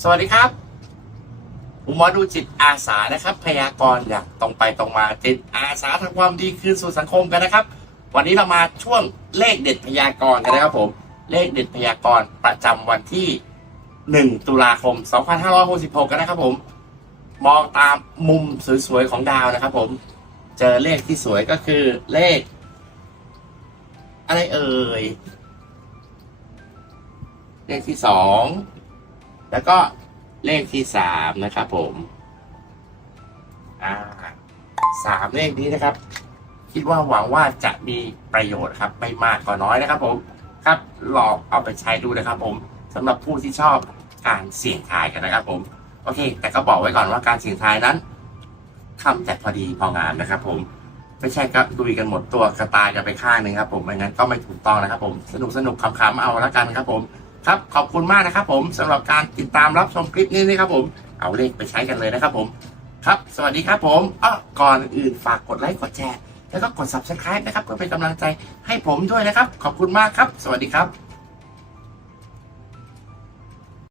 สวัสดีครับผมหมอดูจิตอาสานะครับ พยากรณ์อย่างตรงไปตรงมาจิตอาสาทำความดีคืนสู่สังคมกันนะครับ วันนี้เรามาช่วงเลขเด็ดพยากรณ์กันนะครับผมเลขเด็ดพยากรณ์ประจำวันที่ 1 ตุลาคม 2566 กันนะครับผม มองตามมุมสวยๆของดาวนะครับผม เจอเลขที่สวยก็คือเลข อะไรเอ่ย เลขที่สอง แล้วก็เลขที่สามนะครับผม อ่าสามเลขนี้นะครับ คิดว่าหวังว่าจะมีประโยชน์ครับ ไม่มากก็น้อยนะครับ ผม ครับลองเอาไปใช้ดูนะครับ ผมสำหรับผู้ที่ชอบการเสี่ยงทายกันนะครับ ผม โอเค แต่ก็บอกไว้ก่อนว่าการเสี่ยงทายนั้นทำแต่พอดีพองามนะครับ ผมไม่ใช่ก็ดุยกันหมดตัวกระตายกันไปข้างหนึ่งครับ ผมไม่งั้นก็ไม่ถูกต้องนะครับ ผม สนุกสนุกคำๆเอาล้วกันครับ ผม ครับขอบคุณมากนะครับ ผมสำหรับการติดตามรับชมคลิปนี้นะครับผมเอาเลขไปใช้กันเลยนะครับผม ครับ สวัสดีครับผมอ้อก่อนอื่นฝากกดไลค์กดแชร์แล้วก็กด subscribe นะครับเพื่อเป็นกำลังใจให้ผมด้วยนะครับ ขอบคุณมากครับ สวัสดีครับ